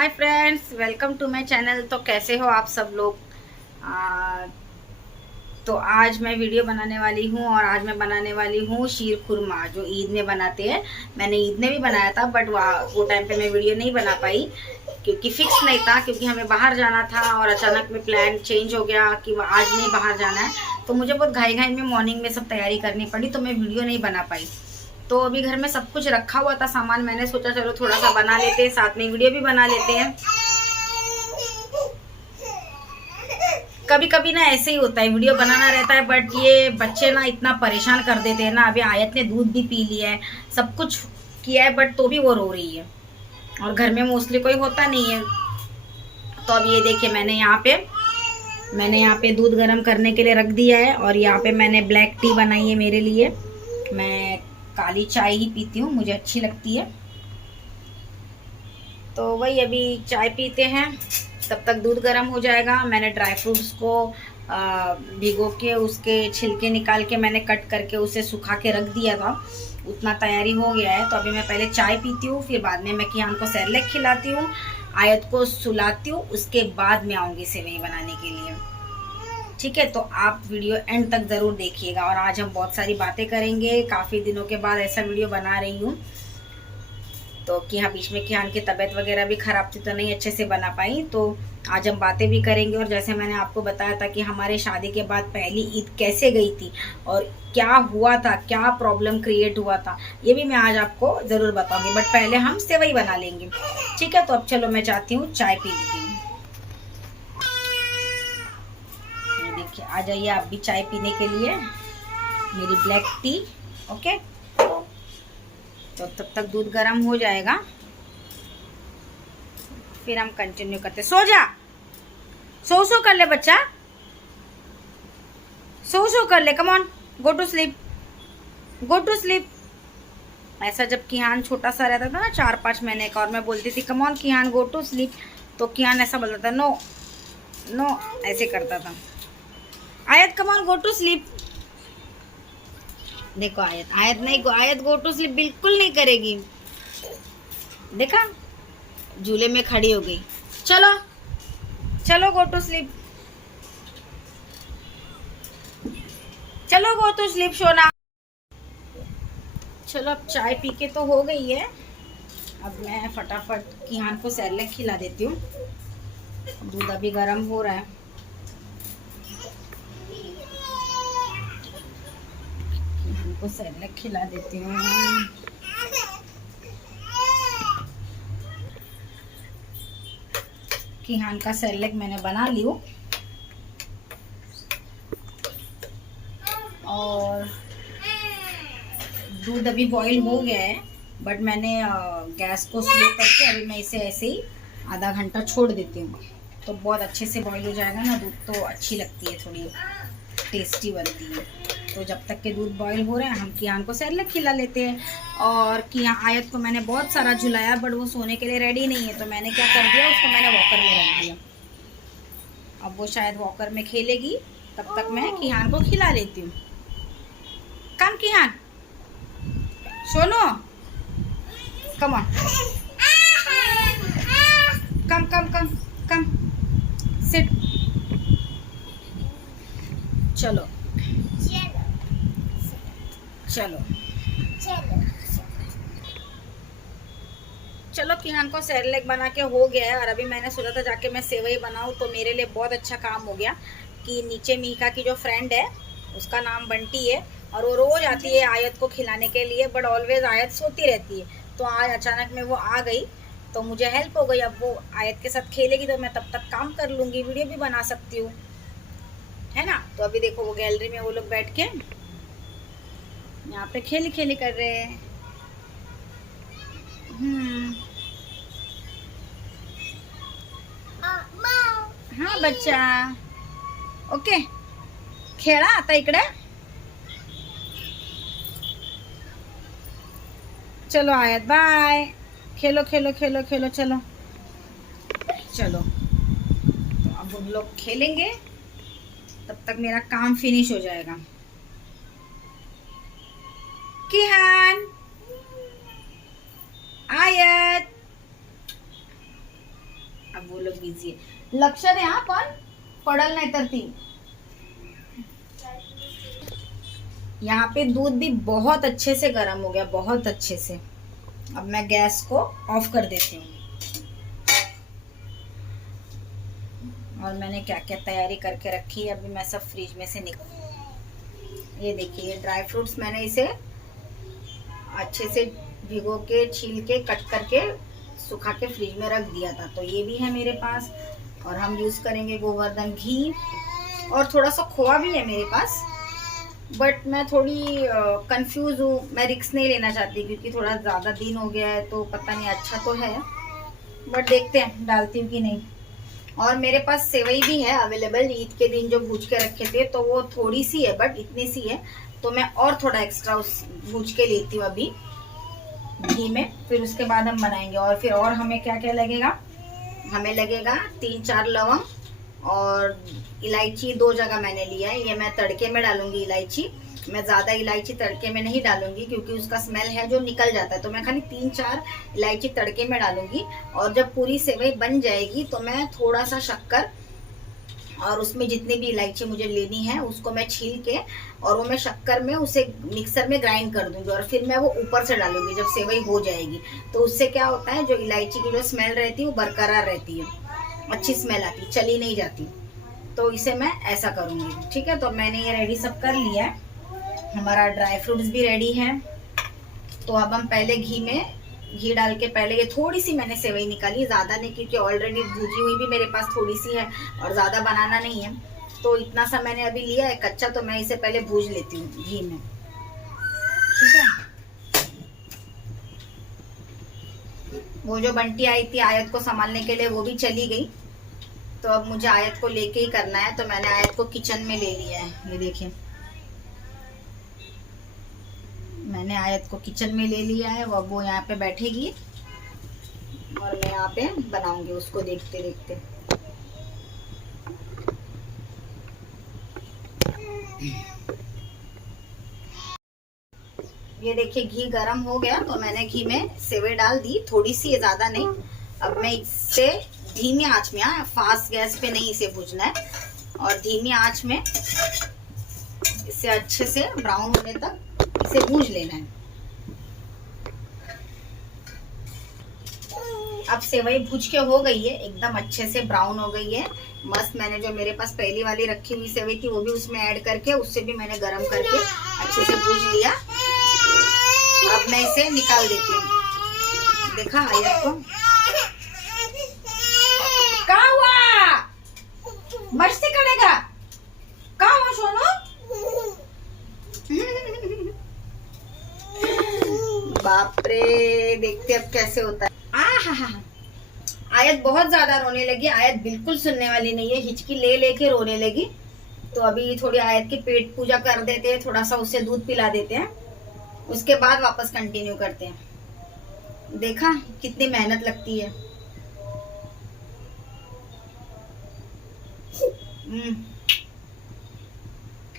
Hi friends, welcome to my channel. तो कैसे हो आप सब लोग। तो आज मैं वीडियो बनाने वाली हूँ और आज मैं बनाने वाली हूँ शीर खुरमा जो ईद में बनाते हैं। मैंने ईद में भी बनाया था बट वो टाइम पे मैं वीडियो नहीं बना पाई क्योंकि फिक्स नहीं था, क्योंकि हमें बाहर जाना था और अचानक में प्लान चेंज हो गया कि आज नहीं बाहर जाना है। तो मुझे बहुत घाई घाई में मॉर्निंग में सब तैयारी करनी पड़ी, तो मैं वीडियो नहीं बना पाई। तो अभी घर में सब कुछ रखा हुआ था सामान, मैंने सोचा चलो थोड़ा सा बना लेते हैं, साथ में वीडियो भी बना लेते हैं। कभी कभी ना ऐसे ही होता है, वीडियो बनाना रहता है बट ये बच्चे ना इतना परेशान कर देते हैं ना। अभी आयत ने दूध भी पी लिया है, सब कुछ किया है बट तो भी वो रो रही है और घर में मोस्टली कोई होता नहीं है। तो अब ये देखिए मैंने यहाँ पे दूध गर्म करने के लिए रख दिया है और यहाँ पे मैंने ब्लैक टी बनाई है मेरे लिए। मैं काली चाय ही पीती हूँ, मुझे अच्छी लगती है। तो वही अभी चाय पीते हैं, तब तक दूध गर्म हो जाएगा। मैंने ड्राई फ्रूट्स को भिगो के उसके छिलके निकाल के मैंने कट करके उसे सुखा के रख दिया था। उतना तैयारी हो गया है। तो अभी मैं पहले चाय पीती हूँ, फिर बाद में मैं कियान को सेरेलैक खिलाती हूँ, आयत को सुलाती हूँ, उसके बाद मैं आऊँगी सेवई बनाने के लिए। ठीक है, तो आप वीडियो एंड तक ज़रूर देखिएगा। और आज हम बहुत सारी बातें करेंगे, काफ़ी दिनों के बाद ऐसा वीडियो बना रही हूँ। तो कि हाँ, बीच में कियान की तबीयत वगैरह भी ख़राब थी तो नहीं अच्छे से बना पाई। तो आज हम बातें भी करेंगे और जैसे मैंने आपको बताया था कि हमारे शादी के बाद पहली ईद कैसे गई थी और क्या हुआ था, क्या प्रॉब्लम क्रिएट हुआ था, ये भी मैं आज आपको ज़रूर बताऊंगी। बट पहले हम सेवई बना लेंगे। ठीक है, तो अब चलो मैं चाहती हूँ चाय पी लेती हूँ। देखिए, आ जाइए आप भी चाय पीने के लिए, मेरी ब्लैक टी। ओके, तो तब तक दूध गर्म हो जाएगा, फिर हम कंटिन्यू करते। सो जा, सो कर ले बच्चा, सो कर ले, come on, go to sleep, go to sleep. ऐसा जब किहान छोटा सा रहता था ना, 4-5 महीने का, और मैं बोलती थी come on Kihan go to sleep, तो किहान ऐसा बोलता था नो नो, ऐसे करता था। Ayat come on go to sleep. देखो आयत आयत नहीं, आयत गो टू स्लीप बिल्कुल नहीं करेगी। देखा, झूले में खड़ी हो गई। चलो चलो गो टू स्लीप, चलो गो टू स्लीप सोना। चलो अब चाय पी के तो हो गई है, अब मैं फटाफट किहान को सेरेलैक खिला देती हूँ। दूध अभी गर्म हो रहा है। किहान को सेरेलैक खिला देती हूँ। किहान का सेरेलैक मैंने बना ली हूँ और दूध अभी बॉईल हो गया है बट मैंने गैस को स्लो करके अभी मैं इसे ऐसे ही आधा घंटा छोड़ देती हूँ। तो बहुत अच्छे से बॉईल हो जाएगा ना दूध, तो अच्छी लगती है, थोड़ी टेस्टी बनती है। तो जब तक के दूध बॉईल हो रहे हैं हम कियान को सेरेलैक खिला लेते हैं। और किया आयत को मैंने बहुत सारा झुलाया बट वो सोने के लिए रेडी नहीं है, तो मैंने क्या कर दिया, उसको मैंने वॉकर में रख दिया। अब वो शायद वॉकर में खेलेगी, तब तक मैं कियान को खिला लेती हूँ। कम कियान, सोनो, come on, come come come come, sit. चलो चलो चलो, किहान को सेरेलैक बना के हो गया है और अभी मैंने सोचा था जाके मैं सेवई बनाऊं, तो मेरे लिए बहुत अच्छा काम हो गया कि नीचे मीका की जो फ्रेंड है उसका नाम बंटी है और वो रोज आती है आयत को खिलाने के लिए, बट ऑलवेज आयत सोती रहती है। तो आज अचानक में वो आ गई तो मुझे हेल्प हो गई। अब वो आयत के साथ खेलेगी तो मैं तब तक काम कर लूँगी, वीडियो भी बना सकती हूँ, है ना। तो अभी देखो वो गैलरी में वो लोग बैठ के यहाँ पे खेली खेली कर रहे हैं। हाँ बच्चा, ओके, खेळा आता इकडे। चलो आयत बाय, खेलो खेलो खेलो खेलो, चलो चलो। तो अब हम लोग खेलेंगे, तब तक मेरा काम फिनिश हो जाएगा। किहान, आयत, अब वो लोग बिजी है. लक्ष दे हा पण पडल नाही तर ती. यहाँ पे दूध भी बहुत अच्छे से गर्म हो गया, बहुत अच्छे से. अब मैं गैस को ऑफ कर देती हूँ. और मैंने क्या क्या तैयारी करके रखी है, अभी मैं सब फ्रिज में से निकाल. ये देखिए, ड्राई फ्रूट्स मैंने इसे अच्छे से भिगो के, छील के, कट करके, सुखा के फ्रिज में रख दिया था. तो ये भी है मेरे पास. और हम यूज़ करेंगे गोवर्धन घी, और थोड़ा सा खोआ भी है मेरे पास. बट मैं थोड़ी कंफ्यूज हूँ, मैं रिस्क नहीं लेना चाहती क्योंकि थोड़ा ज़्यादा दिन हो गया है, तो पता नहीं. अच्छा तो है, बट देखते हैं डालती हूँ कि नहीं. और मेरे पास सेवई भी है अवेलेबल, ईद के दिन जो भूज के रखे थे, तो वो थोड़ी सी है, बट इतनी सी है, तो मैं और थोड़ा एक्स्ट्रा उस भूज के लेती हूँ अभी घी में. फिर उसके बाद हम बनाएंगे. और फिर और हमें क्या क्या लगेगा, हमें लगेगा 3-4 लवंग, और इलायची 2 जगह मैंने लिया है. ये मैं तड़के में डालूंगी इलायची. मैं ज़्यादा इलायची तड़के में नहीं डालूंगी क्योंकि उसका स्मेल है जो निकल जाता है, तो मैं खाली 3-4 इलायची तड़के में डालूंगी. और जब पूरी सेवई बन जाएगी तो मैं थोड़ा सा शक्कर, और उसमें जितनी भी इलायची मुझे लेनी है उसको मैं छील के, और वो मैं शक्कर में उसे मिक्सर में ग्राइंड कर दूंगी. और फिर मैं वो ऊपर से डालूंगी जब सेवई हो जाएगी. तो उससे क्या होता है, जो इलायची की जो स्मेल रहती है वो बरकरार रहती है, अच्छी स्मेल आती, चली नहीं जाती. तो इसे मैं ऐसा करूंगी. ठीक है, तो मैंने ये रेडी सब कर लिया है. हमारा ड्राई फ्रूट्स भी रेडी है. तो अब हम पहले घी डाल के, पहले ये थोड़ी सी मैंने सेवई निकाली, ज़्यादा नहीं, क्योंकि ऑलरेडी भूजी हुई भी मेरे पास थोड़ी सी है और ज़्यादा बनाना नहीं है. तो इतना सा मैंने अभी लिया है कच्चा, तो मैं इसे पहले भूज लेती हूँ घी में. ठीक है. वो जो बंटी आई थी आयत को संभालने के लिए, वो भी चली गई. तो अब मुझे आयत को लेके ही करना है. तो मैंने आयत को किचन में ले लिया है. ये देखिए, मैंने आयत को किचन में ले लिया है. अब वो यहाँ पे बैठेगी और मैं यहाँ पे बनाऊंगी उसको देखते देखते. ये देखिए, घी गरम हो गया, तो मैंने घी में सेवई डाल दी, थोड़ी सी, ज़्यादा नहीं. अब मैं इसे धीमी आंच में, फास्ट गैस पे नहीं इसे भूजना है, और धीमी आंच में इसे अच्छे से ब्राउन होने तक इसे भून लेना है. अब सेवई भूज के हो गई है, एकदम अच्छे से ब्राउन हो गई है, मस्त. मैंने जो मेरे पास पहली वाली रखी हुई सेवई थी वो भी उसमें ऐड करके, उससे भी मैंने गरम करके अच्छे से भूज लिया. अब मैं इसे निकाल देती हूँ. देखा आयत को, क्या हुआ, मस्ती करेगा, क्या हुआ सोनू. बाप रे, देखते अब कैसे होता है. आयत बहुत ज्यादा रोने लगी. आयत बिल्कुल सुनने वाली नहीं है, हिचकी ले लेके रोने लगी. तो अभी थोड़ी आयत की पेट पूजा कर देते हैं, थोड़ा सा उसे दूध पिला देते हैं, उसके बाद वापस कंटिन्यू करते हैं. देखा कितनी मेहनत लगती है.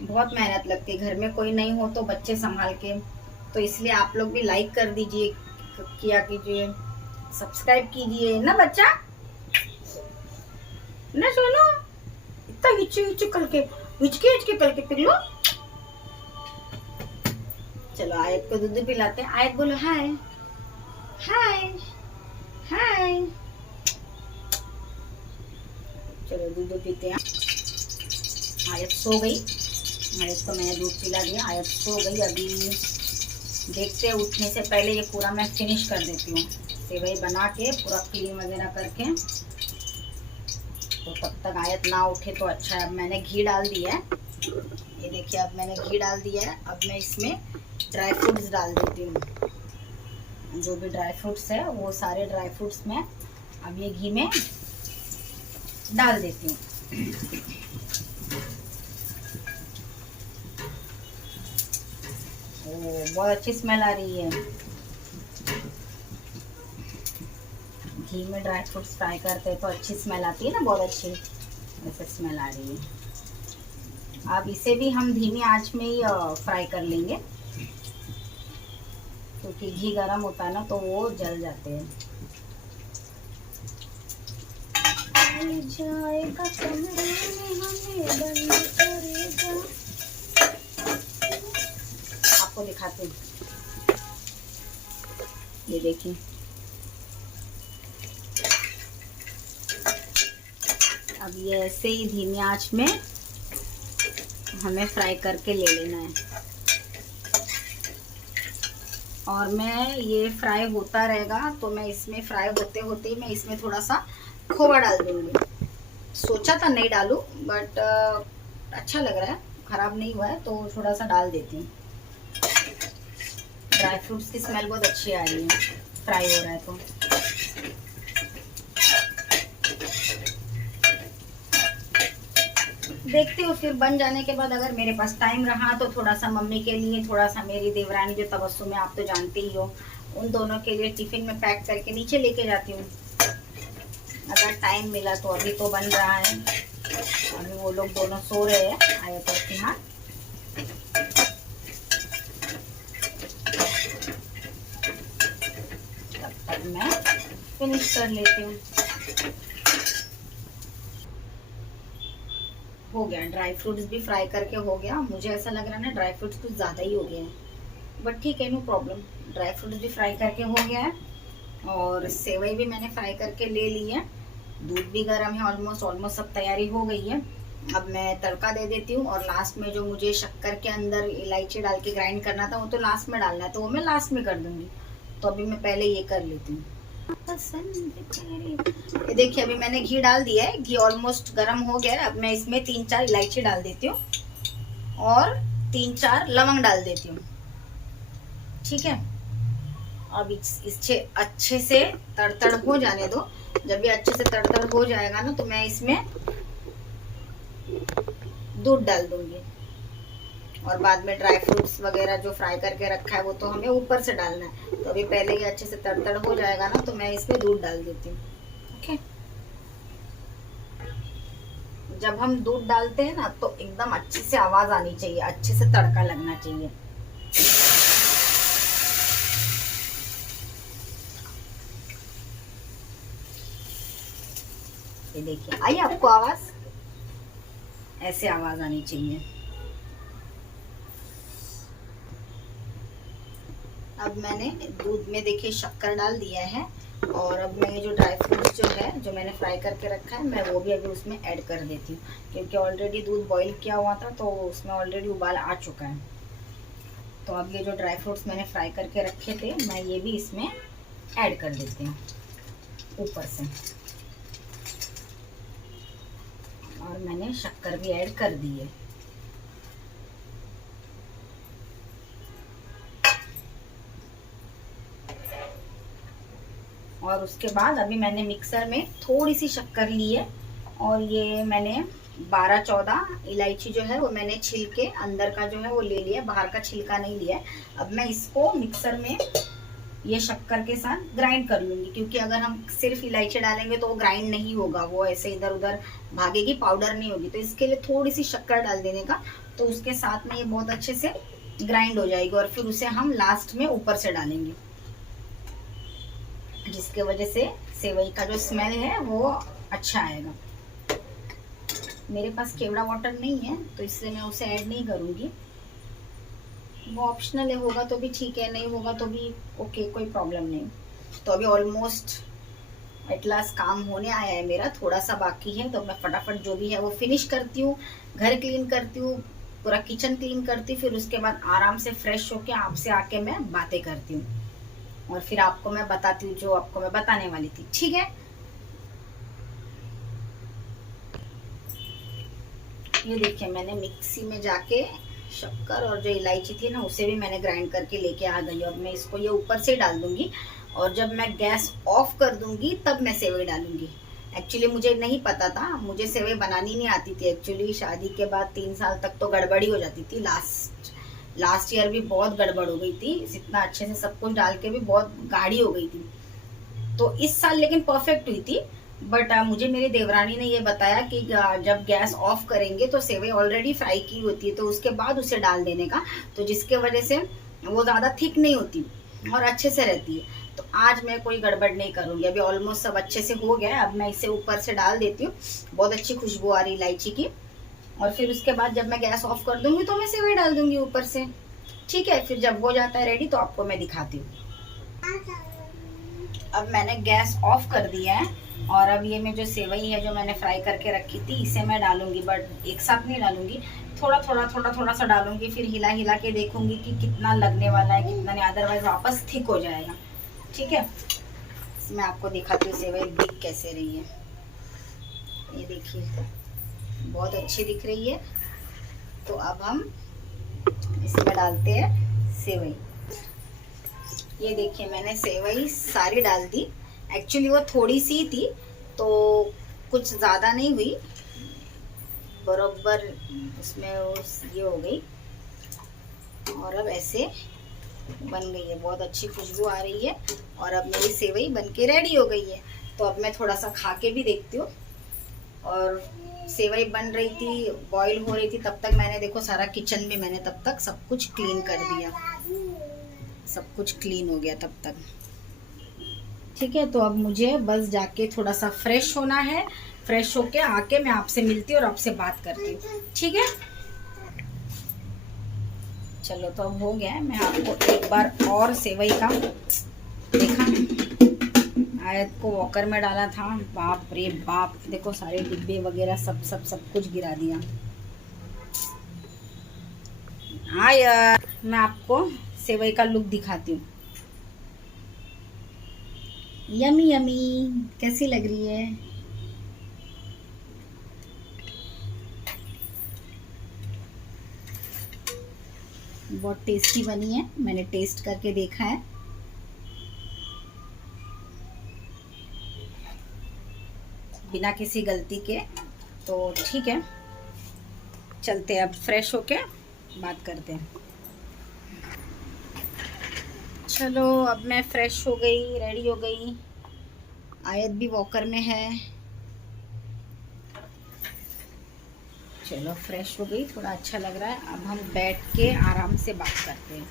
बहुत मेहनत लगती है. घर में कोई नहीं हो तो बच्चे संभाल के, तो इसलिए आप लोग भी लाइक कर दीजिए, किया कीजिए, सब्सक्राइब कीजिए ना बच्चा, ना सोनू. इतना हिचकी करके फिर लो. चलो आयत को दूध पिलाते हैं. आयत बोलो हाय हाय हाय. चलो दूध पीते हैं. आयत सो गई. आयत को मैंने दूध पिला दिया, आयत सो गई. अभी देखते हैं, उठने से पहले ये पूरा मैं फिनिश कर देती हूँ, सेवई बना के पूरा क्लीन वगैरह करके. तो तब तक आयत ना उठे तो अच्छा है. अब मैंने घी डाल दिया है. ये देखिए, अब मैंने घी डाल दिया है. अब मैं इसमें ड्राई फ्रूट्स डाल देती हूँ. जो भी ड्राई फ्रूट्स है वो सारे ड्राई फ्रूट्स में अब ये घी में डाल देती हूँ. बहुत अच्छी स्मेल आ रही है. घी में ड्राई फ्रूट्स फ्राई करते हैं तो अच्छी स्मेल आती है ना, बहुत अच्छी वैसे स्मेल आ रही है. अब इसे भी हम धीमी आंच में ही फ्राई कर लेंगे, क्योंकि घी गरम होता है ना तो वो जल जाते हैं. जाएगा कमरे में हमें बंद करेगा। आपको दिखाती हूँ, ये देखिए अब ये ऐसे ही धीमी आंच में हमें फ्राई करके ले लेना है। और मैं ये फ्राई होता रहेगा तो मैं इसमें फ्राई होते होते ही मैं इसमें थोड़ा सा खोवा डाल दूंगी। सोचा था नहीं डालूं बट अच्छा लग रहा है, खराब नहीं हुआ है तो थोड़ा सा डाल देती हूँ। ड्राई फ्रूट्स की स्मेल बहुत अच्छी आ रही है फ्राई हो रहा है तो। देखती हूँ फिर बन जाने के बाद अगर मेरे पास टाइम रहा तो थोड़ा सा मम्मी के लिए, थोड़ा सा मेरी देवरानी जो तबस्सुम है आप तो जानते ही हो, उन दोनों के लिए टिफिन में पैक करके नीचे लेके जाती हूँ अगर टाइम मिला तो। अभी तो बन रहा है, अभी वो लोग दोनों सो रहे हैं आयत और फिलहाल। तब तक मैं फिनिश कर लेती हूँ। हो गया, ड्राई फ्रूट्स भी फ्राई करके हो गया। मुझे ऐसा लग रहा है ना ड्राई फ्रूट्स कुछ ज़्यादा ही हो गए हैं, बट ठीक है नो प्रॉब्लम। ड्राई फ्रूट्स भी फ्राई करके हो गया है और सेवई भी मैंने फ्राई करके ले ली है। दूध भी गर्म है, ऑलमोस्ट सब तैयारी हो गई है। अब मैं तड़का दे देती हूँ और लास्ट में जो मुझे शक्कर के अंदर इलायची डाल के ग्राइंड करना था वो तो लास्ट में डालना है, तो वो मैं लास्ट में कर दूंगी। तो अभी मैं पहले ये कर लेती हूँ। ये देखिए अभी मैंने घी डाल दिया है, घी ऑलमोस्ट गर्म हो गया है। अब मैं इसमें 3-4 इलायची डाल देती हूँ और 3-4 लवंग डाल देती हूँ। ठीक है, अब इसे अच्छे से तड़तड़ हो जाने दो। जब ये अच्छे से तड़तड़ हो जाएगा ना तो मैं इसमें दूध डाल दूंगी और बाद में ड्राई फ्रूट्स वगैरह जो फ्राई करके रखा है वो तो हमें ऊपर से डालना है। तो अभी पहले ये अच्छे से तड़तड़ हो जाएगा ना तो मैं इसमें दूध डाल देती हूँ। ओके, जब हम दूध डालते हैं ना तो एकदम अच्छे से आवाज आनी चाहिए, अच्छे से तड़का लगना चाहिए। ये देखिए आई आपको आवाज, ऐसे आवाज आनी चाहिए। अब मैंने दूध में देखिए शक्कर डाल दिया है और अब मैं जो ड्राई फ्रूट्स जो है जो मैंने फ्राई करके रखा है मैं वो भी अभी उसमें ऐड कर देती हूँ, क्योंकि ऑलरेडी दूध बॉईल किया हुआ था तो उसमें ऑलरेडी उबाल आ चुका है। तो अब ये जो ड्राई फ्रूट्स मैंने फ्राई करके रखे थे मैं ये भी इसमें ऐड कर देती हूँ ऊपर से। और मैंने शक्कर भी ऐड कर दी है। और उसके बाद अभी मैंने मिक्सर में थोड़ी सी शक्कर ली है और ये मैंने 12-14 इलायची जो है वो मैंने छिलके अंदर का जो है वो ले लिया, बाहर का छिलका नहीं लिया। अब मैं इसको मिक्सर में ये शक्कर के साथ ग्राइंड कर लूंगी, क्योंकि अगर हम सिर्फ इलायची डालेंगे तो वो ग्राइंड नहीं होगा, वो ऐसे इधर उधर भागेगी, पाउडर नहीं होगी। तो इसके लिए थोड़ी सी शक्कर डाल देने का, तो उसके साथ में ये बहुत अच्छे से ग्राइंड हो जाएगी और फिर उसे हम लास्ट में ऊपर से डालेंगे, जिसके वजह से सेवई का जो स्मेल है वो अच्छा आएगा। मेरे पास केवड़ा वाटर नहीं है तो इसलिए मैं उसे ऐड नहीं करूँगी, वो ऑप्शनल है, होगा तो भी ठीक है, नहीं होगा तो भी ओके, कोई प्रॉब्लम नहीं। तो अभी ऑलमोस्ट एट लास्ट काम होने आया है मेरा, थोड़ा सा बाकी है तो मैं फटाफट जो भी है वो फिनिश करती हूँ, घर क्लीन करती हूँ, पूरा किचन क्लीन करती हूँ, फिर उसके बाद आराम से फ्रेश होके आपसे आके मैं बातें करती हूँ और फिर आपको मैं बताती हूँ जो आपको मैं बताने वाली थी। ठीक है, ये देखिए मैंने मिक्सी में जाके शक्कर और जो इलायची थी ना उसे भी मैंने ग्राइंड करके लेके आ गई। अब मैं इसको ये ऊपर से डाल दूंगी और जब मैं गैस ऑफ कर दूंगी तब मैं सेवई डालूंगी। एक्चुअली मुझे नहीं पता था, मुझे सेवई बनानी नहीं आती थी। एक्चुअली शादी के बाद 3 साल तक तो गड़बड़ी हो जाती थी, लास्ट ईयर भी बहुत गड़बड़ हो गई थी, इतना अच्छे से सब कुछ डाल के भी बहुत गाढ़ी हो गई थी। तो इस साल लेकिन परफेक्ट हुई थी। बट मुझे मेरी देवरानी ने ये बताया कि जब गैस ऑफ करेंगे तो सेवई ऑलरेडी फ्राई की होती है तो उसके बाद उसे डाल देने का, तो जिसके वजह से वो ज़्यादा थिक नहीं होती और अच्छे से रहती है। तो आज मैं कोई गड़बड़ नहीं करूँगी। अभी ऑलमोस्ट सब अच्छे से हो गया है। अब मैं इसे ऊपर से डाल देती हूँ। बहुत अच्छी खुशबू आ रही इलायची की। और फिर उसके बाद जब मैं गैस ऑफ कर दूंगी तो मैं सेवई डाल दूंगी ऊपर से। ठीक है, फिर जब हो जाता है रेडी तो आपको मैं दिखाती हूँ। अब मैंने गैस ऑफ कर दिया है और अब ये मैं जो सेवई है जो मैंने फ्राई करके रखी थी इसे मैं डालूंगी, बट एक साथ नहीं डालूंगी, थोड़ा सा डालूंगी। फिर हिला हिला के देखूंगी कि कितना लगने वाला है कितना नहीं, अदरवाइज वापस थिक हो जाएगा। ठीक है, मैं आपको दिखाती हूँ सेवई दिख कैसे रही है। ये देखिए बहुत अच्छी दिख रही है। तो अब हम इसमें डालते हैं सेवई। ये देखिए मैंने सेवई सारी डाल दी। एक्चुअली वो थोड़ी सी थी तो कुछ ज़्यादा नहीं हुई, बराबर उसमें ये हो गई। और अब ऐसे बन गई है, बहुत अच्छी खुशबू आ रही है। और अब मेरी सेवई बनके रेडी हो गई है। तो अब मैं थोड़ा सा खा के भी देखती हूँ। और सेवई बन रही थी, बॉईल हो रही थी, तब तक मैंने देखो सारा किचन में मैंने तब तक सब कुछ क्लीन कर दिया। सब कुछ क्लीन हो गया तब तक। ठीक है, तो अब मुझे बस जाके थोड़ा सा फ्रेश होना है। फ्रेश होके आके मैं आपसे मिलती हूँ और आपसे बात करती हूँ। ठीक है, चलो तो अब हो गया है। मैं आपको एक बार और सेवई का देखा, आयत को वॉकर में डाला था, बाप रे बाप, देखो सारे डिब्बे वगैरह सब सब सब कुछ गिरा दिया। हाँ यार, मैं आपको सेवई का लुक दिखाती हूँ। यमी यमी, कैसी लग रही है? बहुत टेस्टी बनी है, मैंने टेस्ट करके देखा है। बिना किसी गलती के। तो ठीक है, चलते हैं अब फ्रेश होके बात करते हैं। चलो अब मैं फ्रेश हो गई, रेडी हो गई। आयत भी वॉकर में है। चलो फ्रेश हो गई, थोड़ा अच्छा लग रहा है। अब हम बैठ के आराम से बात करते हैं।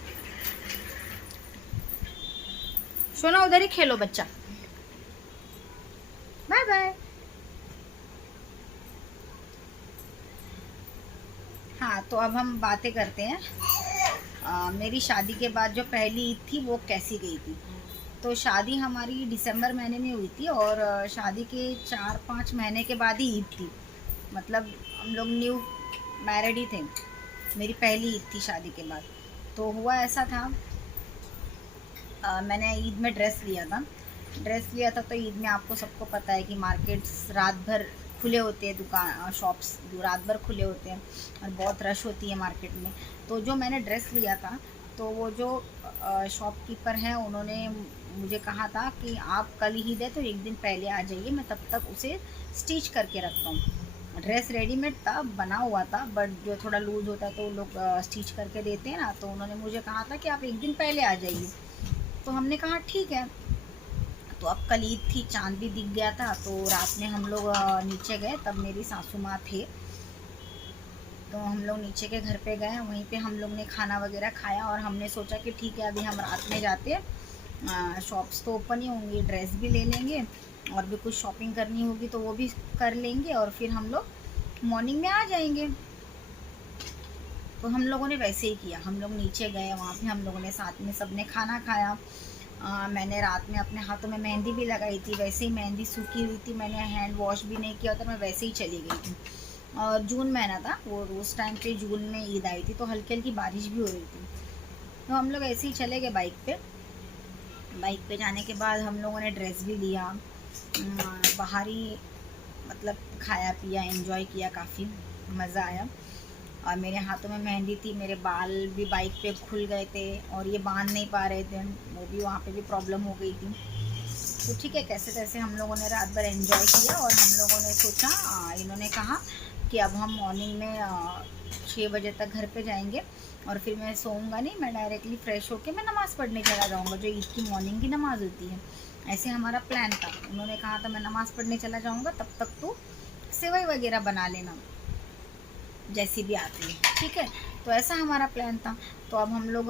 सोना उधर ही खेलो बच्चा, बाय बाय। हाँ, तो अब हम बातें करते हैं। मेरी शादी के बाद जो पहली ईद थी वो कैसी गई थी। तो शादी हमारी दिसंबर महीने में हुई थी और शादी के 4-5 महीने के बाद ही ईद थी। मतलब हम लोग न्यू मैरिड ही थे। मेरी पहली ईद थी शादी के बाद। तो हुआ ऐसा था, मैंने ईद में ड्रेस लिया था। तो ईद में आपको सबको पता है कि मार्केट्स रात भर खुले होते हैं, दुकान शॉप्स रात भर खुले होते हैं और बहुत रश होती है मार्केट में। तो जो मैंने ड्रेस लिया था तो वो जो शॉपकीपर हैं उन्होंने मुझे कहा था कि आप कल ही दे तो एक दिन पहले आ जाइए, मैं तब तक उसे स्टिच करके रखता हूँ। ड्रेस रेडीमेड था, बना हुआ था, बट जो थोड़ा लूज़ होता है तो लोग स्टिच करके देते हैं ना। तो उन्होंने मुझे कहा था कि आप एक दिन पहले आ जाइए। तो हमने कहा ठीक है। तो अब कल ईद थी, चांद भी दिख गया था। तो रात में हम लोग नीचे गए, तब मेरी सासू माँ थे। तो हम लोग नीचे के घर पे गए, वहीं पे हम लोग ने खाना वगैरह खाया और हमने सोचा कि ठीक है अभी हम रात में जाते हैं, शॉप्स तो ओपन ही होंगी, ड्रेस भी ले लेंगे और भी कुछ शॉपिंग करनी होगी तो वो भी कर लेंगे और फिर हम लोग मॉर्निंग में आ जाएंगे। तो हम लोगों ने वैसे ही किया, हम लोग नीचे गए, वहाँ पे हम लोगों ने साथ में सबने खाना खाया। मैंने रात में अपने हाथों में मेहंदी भी लगाई थी, वैसे ही मेहंदी सूखी हुई थी, मैंने हैंड वॉश भी नहीं किया था, मैं वैसे ही चली गई थी। और जून महीना था वो, उस टाइम पे जून में ईद आई थी तो हल्की हल्की बारिश भी हो रही थी। तो हम लोग ऐसे ही चले गए बाइक पे जाने के बाद हम लोगों ने ड्रेस भी लिया, बाहर ही मतलब खाया पिया, एंजॉय किया, काफ़ी मज़ा आया। और मेरे हाथों में मेहंदी थी, मेरे बाल भी बाइक पे खुल गए थे और ये बांध नहीं पा रहे थे, वो भी वहाँ पे भी प्रॉब्लम हो गई थी। तो ठीक है, कैसे कैसे हम लोगों ने रात भर एंजॉय किया और हम लोगों ने सोचा, इन्होंने कहा कि अब हम मॉर्निंग में 6 बजे तक घर पे जाएंगे और फिर मैं सोऊंगा नहीं, मैं डायरेक्टली फ़्रेश होकर मैं नमाज़ पढ़ने चला जाऊँगा, जो ईद की मॉर्निंग की नमाज़ होती है। ऐसे हमारा प्लान था। उन्होंने कहा था मैं नमाज़ पढ़ने चला जाऊँगा, तब तक तो सेवई वगैरह बना लेना जैसी भी आती है, ठीक है। तो ऐसा हमारा प्लान था। तो अब हम लोग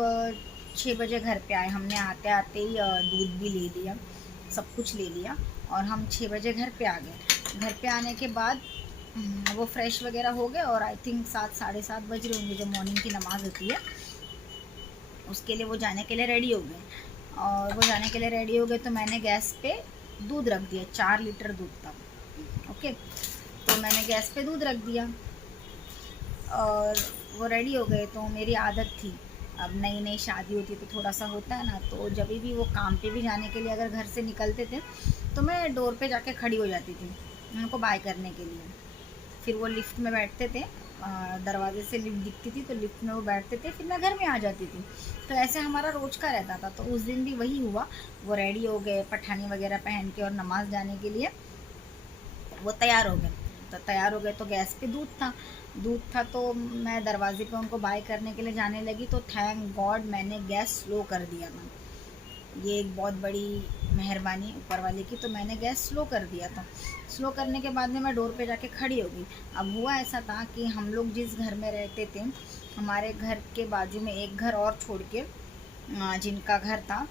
6 बजे घर पे आए। हमने आते आते ही दूध भी ले लिया, सब कुछ ले लिया और हम 6 बजे घर पे आ गए। घर पे आने के बाद वो फ्रेश वगैरह हो गए और आई थिंक 7 साढ़े 7 बज रहे होंगे, जब मॉर्निंग की नमाज़ होती है उसके लिए वो जाने के लिए रेडी हो गए। और वो जाने के लिए रेडी हो गए तो मैंने गैस पे दूध रख दिया, 4 लीटर दूध था। ओके, तो मैंने गैस पे दूध रख दिया और वो रेडी हो गए। तो मेरी आदत थी, अब नई नई शादी होती है तो थोड़ा सा होता है ना, तो जब भी वो काम पे भी जाने के लिए अगर घर से निकलते थे तो मैं डोर पे जाके खड़ी हो जाती थी उनको बाय करने के लिए। फिर वो लिफ्ट में बैठते थे, दरवाजे से लिफ्ट दिखती थी तो लिफ्ट में वो बैठते थे, फिर मैं घर में आ जाती थी। तो ऐसे हमारा रोज का रहता था। तो उस दिन भी वही हुआ, वो रेडी हो गए पठानी वगैरह पहन के और नमाज़ जाने के लिए वो तैयार हो गए। तो तैयार हो गए तो गैस पे दूध था तो मैं दरवाजे पे उनको बाय करने के लिए जाने लगी। तो थैंक गॉड मैंने गैस स्लो कर दिया था, ये एक बहुत बड़ी मेहरबानी ऊपर वाले की। तो मैंने गैस स्लो कर दिया था। स्लो करने के बाद में मैं डोर पे जाके खड़ी हो गई। अब हुआ ऐसा था कि हम लोग जिस घर में रहते थे, हमारे घर के बाजू में एक घर और छोड़ के जिनका घर था,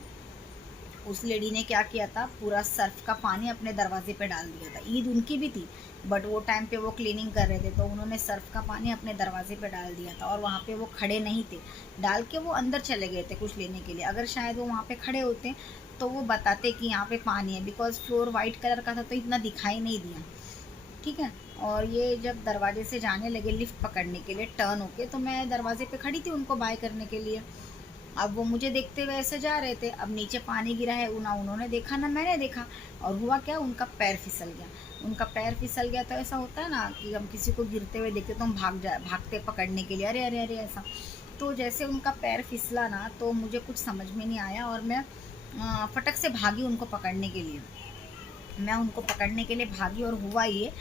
उस लेडी ने क्या किया था, पूरा सर्फ का पानी अपने दरवाजे पे डाल दिया था। ईद उनकी भी थी बट वो टाइम पे वो क्लीनिंग कर रहे थे, तो उन्होंने सर्फ का पानी अपने दरवाजे पे डाल दिया था। और वहाँ पे वो खड़े नहीं थे, डाल के वो अंदर चले गए थे कुछ लेने के लिए। अगर शायद वो वहाँ पे खड़े होते तो वो बताते कि यहाँ पे पानी है, बिकॉज फ्लोर वाइट कलर का था तो इतना दिखाई नहीं दिया। ठीक है, और ये जब दरवाजे से जाने लगे लिफ्ट पकड़ने के लिए टर्न होके, तो मैं दरवाजे पे खड़ी थी उनको बाय करने के लिए। अब वो मुझे देखते हुए ऐसे जा रहे थे। अब नीचे पानी गिरा है, ना उन्होंने देखा ना मैंने देखा। और हुआ क्या, उनका पैर फिसल गया। उनका पैर फिसल गया तो ऐसा होता है ना कि हम किसी को गिरते हुए देखते तो हम भागते पकड़ने के लिए, अरे अरे अरे ऐसा। तो जैसे उनका पैर फिसला ना, तो मुझे कुछ समझ में नहीं आया और मैं फटक से भागी उनको पकड़ने के लिए। मैं उनको पकड़ने के लिए भागी और हुआ ये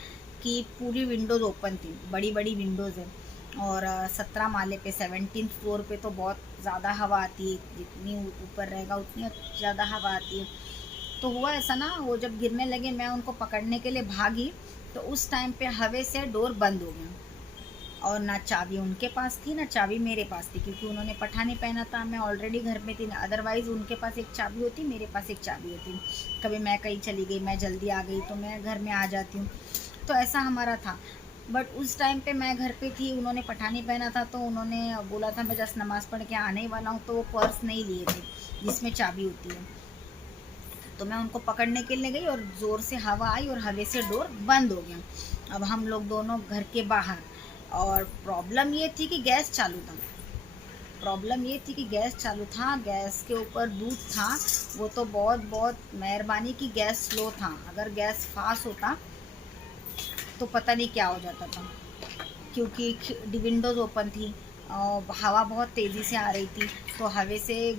कि पूरी विंडोज़ ओपन थी, बड़ी बड़ी विंडोज़ है। और 17 माले पे 17 फ्लोर पे तो बहुत ज़्यादा हवा आती है, जितनी ऊपर रहेगा उतनी ज़्यादा हवा आती है। तो हुआ ऐसा ना, वो जब गिरने लगे मैं उनको पकड़ने के लिए भागी तो उस टाइम पे हवा से डोर बंद हो गया। और ना चाबी उनके पास थी ना चाबी मेरे पास थी, क्योंकि उन्होंने पठानी पहना था, मैं ऑलरेडी घर में थी ना। अदरवाइज़ उनके पास एक चाबी होती, मेरे पास एक चाबी होती। कभी मैं कहीं चली गई, मैं जल्दी आ गई तो मैं घर में आ जाती हूँ, तो ऐसा हमारा था। बट उस टाइम पे मैं घर पे थी, उन्होंने पठानी पहना था तो उन्होंने बोला था मैं जस्ट नमाज़ पढ़ के आने ही वाला हूँ, तो वो पर्स नहीं लिए थे जिसमें चाबी होती है। तो मैं उनको पकड़ने के लिए गई और ज़ोर से हवा आई और हवा से डोर बंद हो गया। अब हम लोग दोनों घर के बाहर, और प्रॉब्लम ये थी कि गैस चालू था। गैस के ऊपर दूध था। वो तो बहुत बहुत मेहरबानी की गैस स्लो था, अगर गैस फास्ट होता तो पता नहीं क्या हो जाता था, क्योंकि विंडोज़ ओपन थी और हवा बहुत तेज़ी से आ रही थी, तो हवा से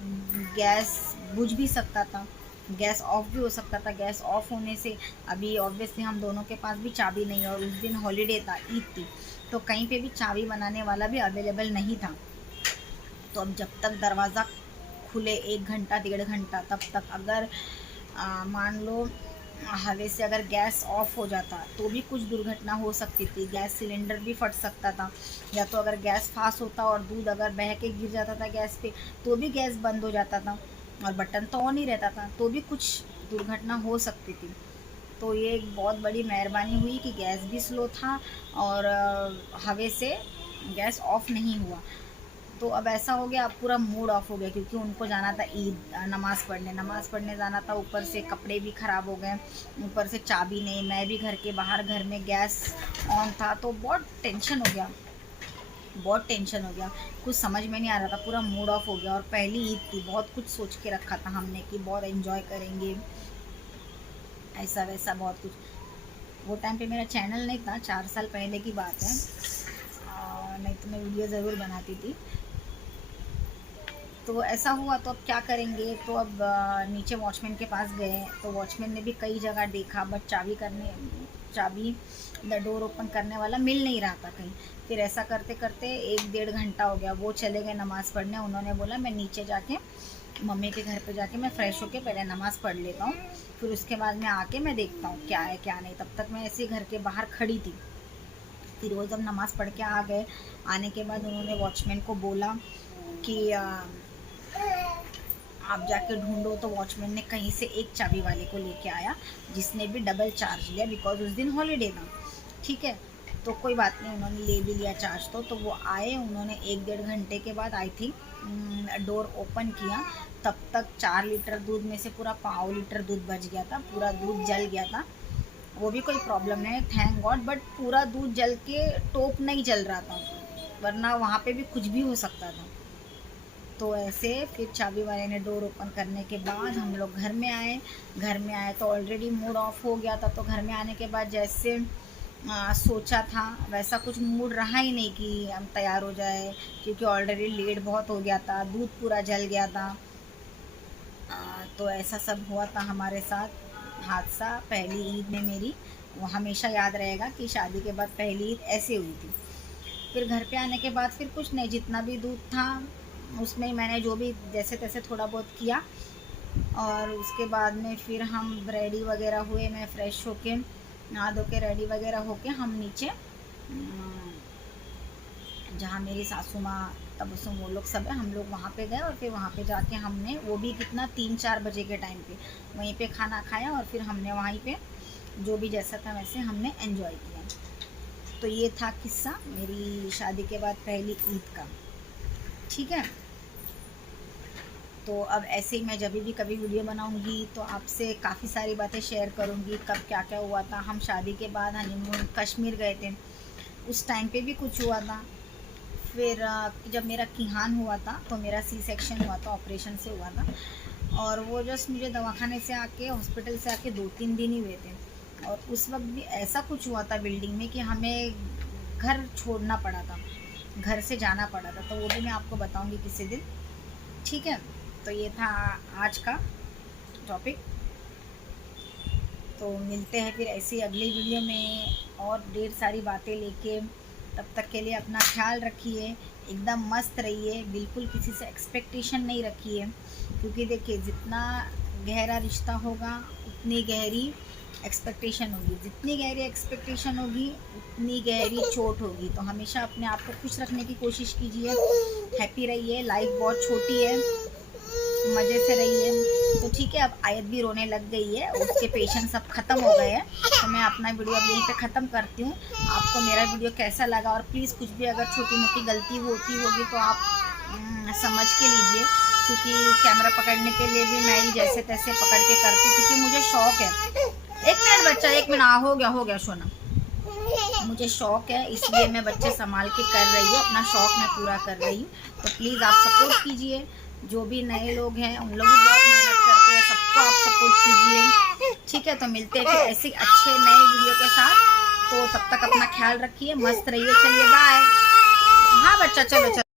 गैस बुझ भी सकता था, गैस ऑफ भी हो सकता था। गैस ऑफ होने से अभी ऑब्वियसली हम दोनों के पास भी चाबी नहीं है और उस दिन हॉलीडे था, ईद थी, तो कहीं पे भी चाबी बनाने वाला भी अवेलेबल नहीं था। तो अब जब तक दरवाज़ा खुले 1 घंटा 1.5 घंटा, तब तक अगर मान लो हवा से अगर गैस ऑफ हो जाता तो भी कुछ दुर्घटना हो सकती थी, गैस सिलेंडर भी फट सकता था, या तो अगर गैस फास्ट होता और दूध अगर बह के गिर जाता था गैस पे तो भी गैस बंद हो जाता था और बटन तो ऑन ही रहता था, तो भी कुछ दुर्घटना हो सकती थी। तो ये एक बहुत बड़ी मेहरबानी हुई कि गैस भी स्लो था और हवा से गैस ऑफ नहीं हुआ। तो अब ऐसा हो गया, अब पूरा मूड ऑफ हो गया, क्योंकि उनको जाना था ईद नमाज़ पढ़ने जाना था। ऊपर से कपड़े भी ख़राब हो गए, ऊपर से चाबी नहीं, मैं भी घर के बाहर, घर में गैस ऑन था, तो बहुत टेंशन हो गया। कुछ समझ में नहीं आ रहा था, पूरा मूड ऑफ हो गया। और पहली ईद थी, बहुत कुछ सोच के रखा था हमने कि बहुत एंजॉय करेंगे, ऐसा वैसा बहुत कुछ। वो टाइम पे मेरा चैनल नहीं था, 4 साल पहले की बात है, नहीं तो मैं वीडियो ज़रूर बनाती थी। तो ऐसा हुआ, तो अब क्या करेंगे, तो अब नीचे वॉचमैन के पास गए, तो वॉचमैन ने भी कई जगह देखा बट चाबी डोर ओपन करने वाला मिल नहीं रहा था कहीं। फिर ऐसा करते करते 1-1.5 घंटा हो गया। वो चले गए नमाज़ पढ़ने, उन्होंने बोला मैं नीचे जाके मम्मी के घर पे जाके मैं फ़्रेश होके पहले नमाज़ पढ़ लेता हूँ, फिर उसके बाद मैं आके मैं देखता हूँ क्या है क्या नहीं। तब तक मैं ऐसे घर के बाहर खड़ी थी। फिर वो जब नमाज़ पढ़ के आ गए, आने के बाद उन्होंने वॉचमैन को बोला कि आप जाके ढूंढो तो वॉचमैन ने कहीं से एक चाबी वाले को लेके आया जिसने भी डबल चार्ज लिया, बिकॉज उस दिन हॉलीडे था। ठीक है, तो कोई बात नहीं, उन्होंने ले भी लिया चार्ज। तो वो आए, उन्होंने 1-1.5 घंटे के बाद आई थिंक डोर ओपन किया। तब तक 4 लीटर दूध में से पूरा 1/4 लीटर दूध बच गया था, पूरा दूध जल गया था। वो भी कोई प्रॉब्लम नहीं, थैंक गॉड, बट पूरा दूध जल के टोप नहीं जल रहा था, वरना वहाँ पे भी कुछ भी हो सकता था। तो ऐसे फिर चाबी वाले ने डोर ओपन करने के बाद हम लोग घर में आए। घर में आए तो ऑलरेडी मूड ऑफ हो गया था, तो घर में आने के बाद जैसे सोचा था वैसा कुछ मूड रहा ही नहीं कि हम तैयार हो जाए, क्योंकि ऑलरेडी लेट बहुत हो गया था, दूध पूरा जल गया था। तो ऐसा सब हुआ था हमारे साथ हादसा पहली ईद में मेरी। वो हमेशा याद रहेगा कि शादी के बाद पहली ईद ऐसे हुई थी। फिर घर पे आने के बाद फिर कुछ नहीं, जितना भी दूध था उसमें मैंने जो भी जैसे तैसे थोड़ा बहुत किया, और उसके बाद में फिर हम रेडी वगैरह हुए। मैं फ़्रेश होके नहा धो के रेडी वगैरह होके हम नीचे जहाँ मेरी सासू माँ तबसुम वो लोग सब है, हम लोग वहाँ पे गए। और फिर वहाँ पे जाके हमने वो भी कितना 3-4 बजे के टाइम पे वहीं पे खाना खाया, और फिर हमने वहीं पे जो भी जैसा था वैसे हमने एंजॉय किया। तो ये था किस्सा मेरी शादी के बाद पहली ईद का। ठीक है, तो अब ऐसे ही मैं जब भी कभी वीडियो बनाऊंगी तो आपसे काफ़ी सारी बातें शेयर करूंगी, कब क्या क्या हुआ था। हम शादी के बाद हनीमून कश्मीर गए थे, उस टाइम पे भी कुछ हुआ था। फिर जब मेरा किहान हुआ था तो मेरा सी सेक्शन हुआ था, ऑपरेशन से हुआ था, और वो जस्ट मुझे दवाखाने से आके हॉस्पिटल से आके 2-3 दिन ही हुए थे। और उस वक्त भी ऐसा कुछ हुआ था बिल्डिंग में कि हमें घर छोड़ना पड़ा था, घर से जाना पड़ा था, तो वो भी मैं आपको बताऊंगी किसी दिन। ठीक है, तो ये था आज का टॉपिक। तो मिलते हैं फिर ऐसी अगली वीडियो में और ढेर सारी बातें लेके। तब तक के लिए अपना ख्याल रखिए, एकदम मस्त रहिए, बिल्कुल किसी से एक्सपेक्टेशन नहीं रखिए, क्योंकि देखिए जितना गहरा रिश्ता होगा उतनी गहरी एक्सपेक्टेशन होगी, जितनी गहरी एक्सपेक्टेशन होगी उतनी गहरी चोट होगी। तो हमेशा अपने आप को खुश रखने की कोशिश कीजिए, हैप्पी रहिए, लाइफ बहुत छोटी है, मज़े से रहिए। तो ठीक है, अब आयत भी रोने लग गई है, उसके पेशेंस सब ख़त्म हो गए हैं, तो मैं अपना वीडियो अब यहीं पे ख़त्म करती हूँ। आपको मेरा वीडियो कैसा लगा, और प्लीज़ कुछ भी अगर छोटी मोटी गलती होती होगी तो आप समझ के लीजिए, क्योंकि कैमरा पकड़ने के लिए भी मैं ही जैसे तैसे पकड़ के करती हूँ, क्योंकि मुझे शौक़ है। 1 मिनट बच्चा, 1 मिनट, हो गया सोना, मुझे शौक़ है, इसलिए मैं बच्चे संभाल के कर रही हूँ, अपना शौक़ मैं पूरा कर रही हूँ। तो प्लीज़ आप सपोर्ट कीजिए, जो भी नए लोग हैं उन लोग भी बहुत मेहनत करते हैं, सबको आप सपोर्ट कीजिए। ठीक है, तो मिलते हैं फिर ऐसे अच्छे नए वीडियो के साथ। तो तब तक अपना ख्याल रखिए, मस्त रहिए, चलिए बाय। हाँ बच्चा, चलो चलो।